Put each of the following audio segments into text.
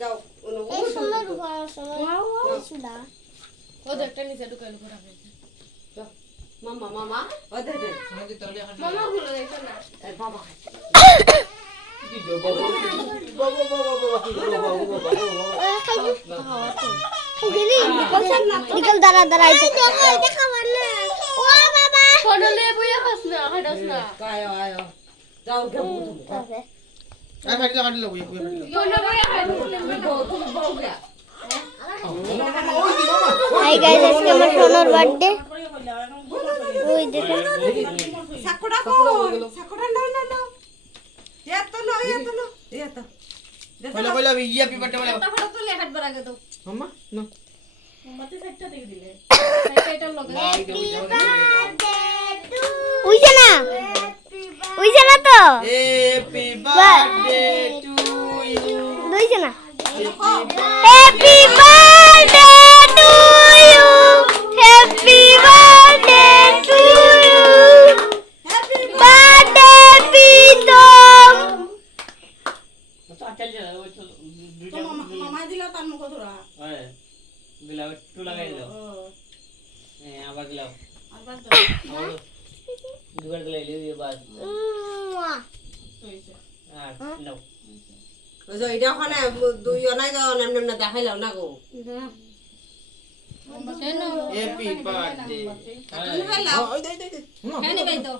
যাও এই সোনা ঢুকানোর সময় সুদা ওদের একটা নিচে ঢুকাই লোক রাখে মামা মামা ওদের দে মামা গুলো দেখো না এই বাবা কি গো বাবা নিকল দাঁড়া দাঁড়াইতে দেখাবার না ও বাবা ফটো লে বইয়া খাস না হাঁটাস না আয় আয় যাও কে আর কাটি লাগো ইয়ে ফটো বইয়া খাইতে তুমি বউ গয়া হাই গাইস আজকে আমার সোনার বার্থডে ওই দেখো সাকুড়া কো সাকুড়া না না না এত না এত কইলা ইয়া পি বাটে বলে ফটো তো লে হাঁটবার আগে তো মাম্মা না মোমবাতি সাইডটা দেখে দিলে সাইডটা এটা লগে উইছে না তো হ্যাপি বার্থডে টু ইউ উইছে না happy birthday to you happy birthday to you happy birthday Pritam चल जा वो तो মামা দিলা তার মুখ ধরা ओए दिला टू लगाई दो ए आবার দিলাও আবার তো দুবার দিলাই লিও বাস হইছে আর নাও ওই যে এটা ওখানে দুই অনাই যাও নেমনে দেখাইলাও না গো হ্যাপি বার্থডে তুমি খাইলাও ওই দে হ্যাঁ নি বাইতো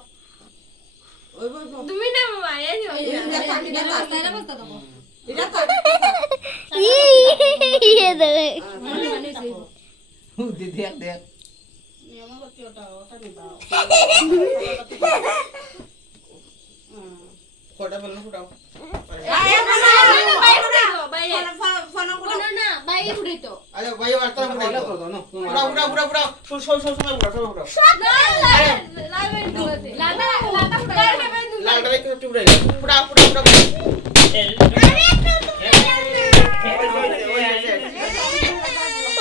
ওই বই তুমি না মামা এই নি এটা সাইডা বসতা তো এটা তো ইয়ে দেবে দেখ আমার বাকি ওটা নি দাও কোটা বলন ফুটাও আরে ভাই আর তো ফুটাও ফুটাও সব সময় ফুটাও লালটা রেখে একটু ফুটাও ফুটাও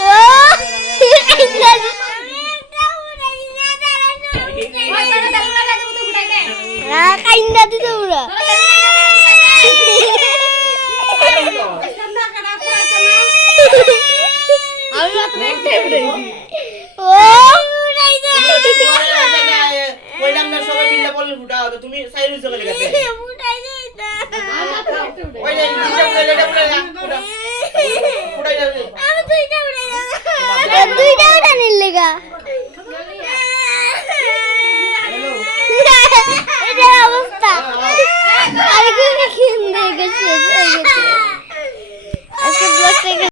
ও কাইন্দা দিতে পুরা আমি মাত্র একটাই উঠাইছি ও কইলাম না সবাই মিলে বলেন ফুটাও তো তুমি সাইড হইছো গেলে গেছে আমি মাত্র একটা উঠাইছি ওই যে ফুটাও ফুটাই যাবে দুইটা